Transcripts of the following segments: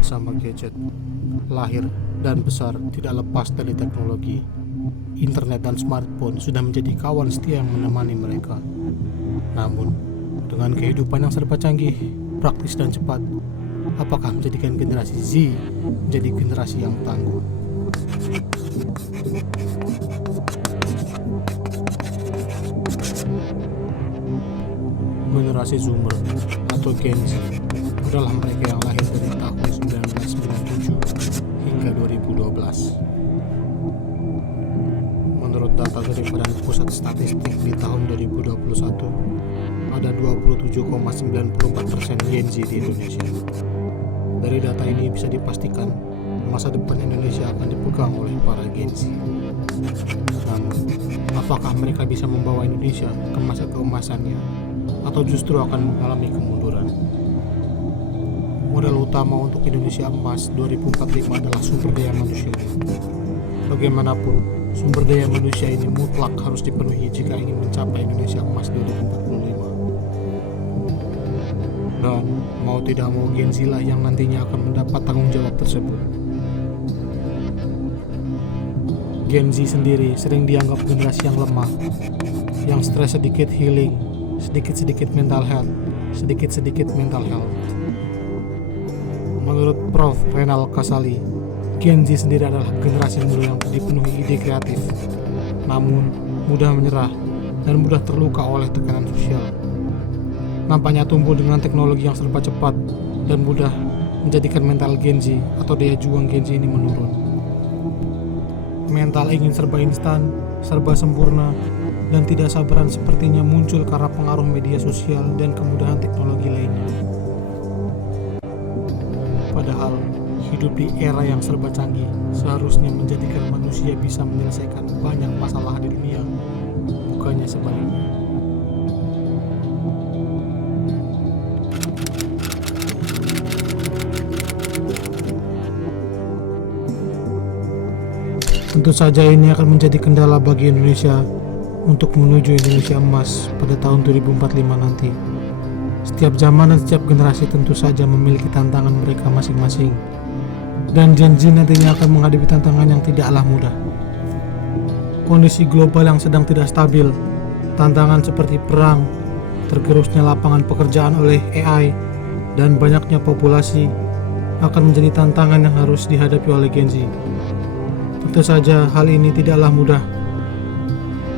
bersama gadget. Lahir dan besar tidak lepas dari teknologi. Internet dan smartphone sudah menjadi kawan setia yang menemani mereka. Namun, dengan kehidupan yang serba canggih, praktis dan cepat, apakah menjadikan generasi Z menjadi generasi yang tangguh? Generasi Zoomer atau Gen Z adalah mereka yang lahir dari tahun 1997 hingga 2012. Menurut data dari Badan Pusat Statistik di tahun 2021, ada 27,94% Gen Z di Indonesia. Dari data ini bisa dipastikan masa depan Indonesia akan dipegang oleh para Gen Z. Namun, apakah mereka bisa membawa Indonesia ke masa keemasannya atau justru akan mengalami kemunduran? Modal utama untuk Indonesia Emas 2045 adalah sumber daya manusia. Bagaimanapun, sumber daya manusia ini mutlak harus dipenuhi jika ingin mencapai Indonesia Emas 2045. Dan mau tidak mau Gen Z lah yang nantinya akan mendapat tanggung jawab tersebut. Gen Z sendiri sering dianggap generasi yang lemah, yang stres sedikit healing, sedikit-sedikit mental health, sedikit-sedikit mental health. Menurut Prof. Renal Kasali, Gen Z sendiri adalah generasi muda yang dipenuhi ide kreatif, namun mudah menyerah dan mudah terluka oleh tekanan sosial. Nampaknya tumbuh dengan teknologi yang serba cepat dan mudah menjadikan mental Gen Z atau daya juang Gen Z ini menurun. Mental ingin serba instan, serba sempurna, dan tidak sabaran sepertinya muncul karena pengaruh media sosial dan kemudahan teknologi lainnya. Padahal, hidup di era yang serba canggih seharusnya menjadikan manusia bisa menyelesaikan banyak masalah di dunia, bukannya sebaliknya. Tentu saja ini akan menjadi kendala bagi Indonesia untuk menuju Indonesia Emas pada tahun 2045 nanti. Setiap zaman dan setiap generasi tentu saja memiliki tantangan mereka masing-masing, dan Gen Z nantinya akan menghadapi tantangan yang tidaklah mudah. Kondisi global yang sedang tidak stabil, tantangan seperti perang, tergerusnya lapangan pekerjaan oleh AI, dan banyaknya populasi akan menjadi tantangan yang harus dihadapi oleh Gen Z. Tentu saja hal ini tidaklah mudah.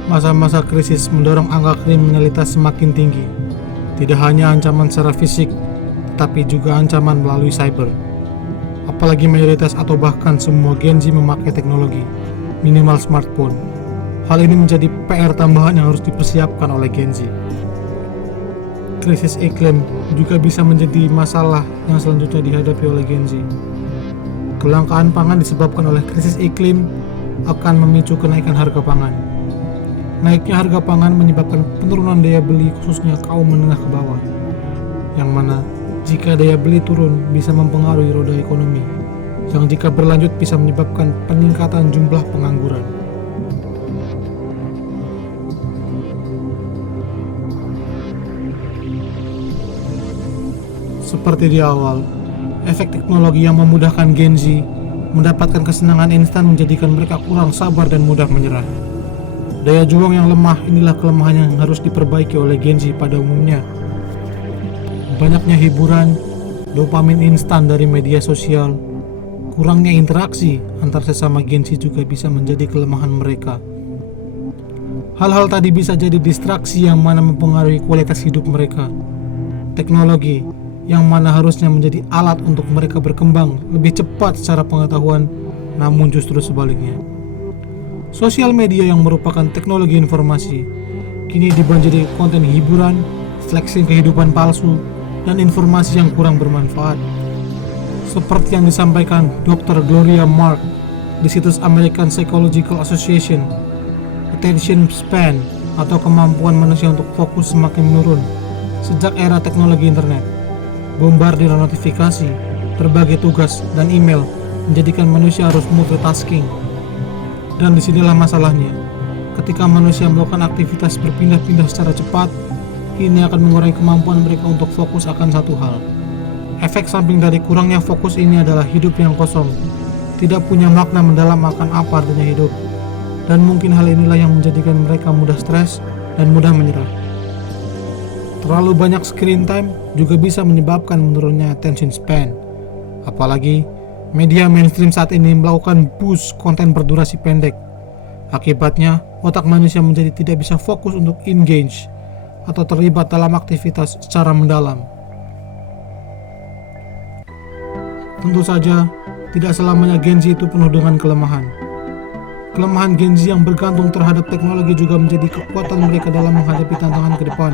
Masa-masa krisis mendorong angka kriminalitas semakin tinggi. Tidak hanya ancaman secara fisik, tetapi juga ancaman melalui cyber. Apalagi mayoritas atau bahkan semua Gen Z memakai teknologi, minimal smartphone. Hal ini menjadi PR tambahan yang harus dipersiapkan oleh Gen Z. Krisis iklim juga bisa menjadi masalah yang selanjutnya dihadapi oleh Gen Z. Kelangkaan pangan disebabkan oleh krisis iklim akan memicu kenaikan harga pangan. Naiknya harga pangan menyebabkan penurunan daya beli khususnya kaum menengah ke bawah, yang mana jika daya beli turun bisa mempengaruhi roda ekonomi, yang jika berlanjut bisa menyebabkan peningkatan jumlah pengangguran. Seperti di awal, efek teknologi yang memudahkan Gen Z mendapatkan kesenangan instan menjadikan mereka kurang sabar dan mudah menyerah. Daya juang yang lemah inilah kelemahan yang harus diperbaiki oleh Gen Z pada umumnya. Banyaknya hiburan, dopamin instan dari media sosial, kurangnya interaksi antar sesama Gen Z juga bisa menjadi kelemahan mereka. Hal-hal tadi bisa jadi distraksi yang mana mempengaruhi kualitas hidup mereka. Teknologi yang mana harusnya menjadi alat untuk mereka berkembang lebih cepat secara pengetahuan, namun justru sebaliknya. Sosial media yang merupakan teknologi informasi kini dibanjiri konten hiburan, flexing kehidupan palsu, dan informasi yang kurang bermanfaat. Seperti yang disampaikan Dr. Gloria Mark di situs American Psychological Association, attention span atau kemampuan manusia untuk fokus semakin menurun sejak era teknologi internet. Bombardiran notifikasi, berbagai tugas, dan email menjadikan manusia harus multitasking. Dan disinilah masalahnya, ketika manusia melakukan aktivitas berpindah-pindah secara cepat, ini akan mengurangi kemampuan mereka untuk fokus akan satu hal. Efek samping dari kurangnya fokus ini adalah hidup yang kosong, tidak punya makna mendalam akan apa artinya hidup, dan mungkin hal inilah yang menjadikan mereka mudah stres dan mudah menyerah. Terlalu banyak screen time juga bisa menyebabkan menurunnya attention span, apalagi media mainstream saat ini melakukan boost konten berdurasi pendek. Akibatnya, otak manusia menjadi tidak bisa fokus untuk engage atau terlibat dalam aktivitas secara mendalam. Tentu saja, tidak selamanya Gen Z itu penuh dengan kelemahan. Kelemahan Gen Z yang bergantung terhadap teknologi juga menjadi kekuatan mereka dalam menghadapi tantangan ke depan.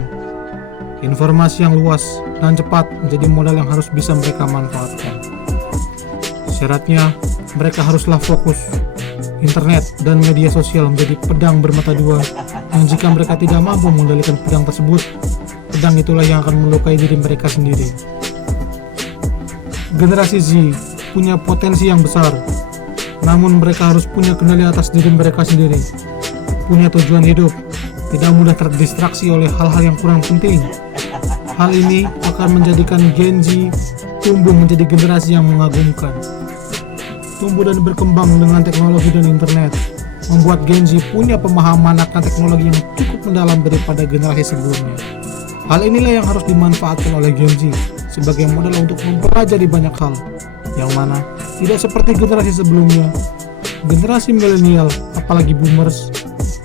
Informasi yang luas dan cepat menjadi modal yang harus bisa mereka manfaatkan. Syaratnya, mereka haruslah fokus. Internet dan media sosial menjadi pedang bermata dua yang jika mereka tidak mampu mengendalikan pedang tersebut, pedang itulah yang akan melukai diri mereka sendiri. Generasi Z punya potensi yang besar, namun mereka harus punya kendali atas diri mereka sendiri, punya tujuan hidup, tidak mudah terdistraksi oleh hal-hal yang kurang penting. Hal ini akan menjadikan Gen Z tumbuh menjadi generasi yang mengagumkan. Tumbuh dan berkembang dengan teknologi dan internet membuat Gen Z punya pemahaman akan teknologi yang cukup mendalam daripada generasi sebelumnya. Hal inilah yang harus dimanfaatkan oleh Gen Z sebagai modal untuk mempelajari banyak hal, yang mana tidak seperti generasi sebelumnya. Generasi milenial, apalagi boomers,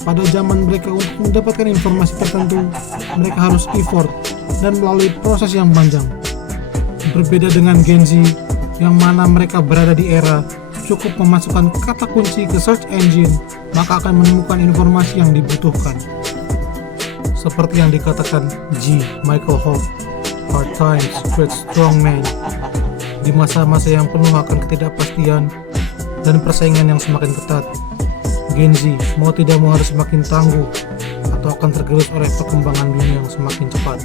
pada zaman mereka untuk mendapatkan informasi tertentu, mereka harus effort dan melalui proses yang panjang. Berbeda dengan Gen Z, yang mana mereka berada di era cukup memasukkan kata kunci ke search engine, maka akan menemukan informasi yang dibutuhkan. Seperti yang dikatakan G. Michael Hall, "Hard times create strong men." Di masa-masa yang penuh akan ketidakpastian dan persaingan yang semakin ketat, Gen Z mau tidak mau harus semakin tangguh atau akan tergerus oleh perkembangan dunia yang semakin cepat.